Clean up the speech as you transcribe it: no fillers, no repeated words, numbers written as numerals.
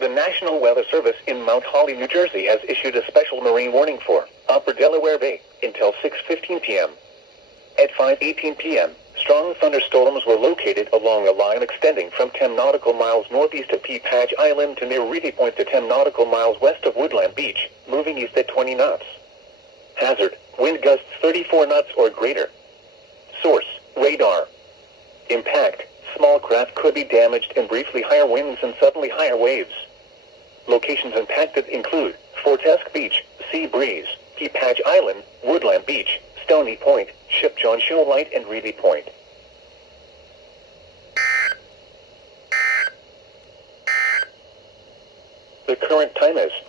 The National Weather Service in Mount Holly, New Jersey has issued a special marine warning for Upper Delaware Bay until 6:15 p.m. At 5:18 p.m., strong thunderstorms were located along a line extending from 10 nautical miles northeast of Pea Patch Island to near Reedy Point to 10 nautical miles west of Woodland Beach, moving east at 20 knots. Hazard, wind gusts 34 knots or greater. Source, radar. Impact, small craft could be damaged and briefly higher winds and suddenly higher waves. Locations impacted include Fortesk Beach, Sea Breeze, Pea Patch Island, Woodland Beach, Stony Point, Ship John Shoalight, and Reedy Point. The current time is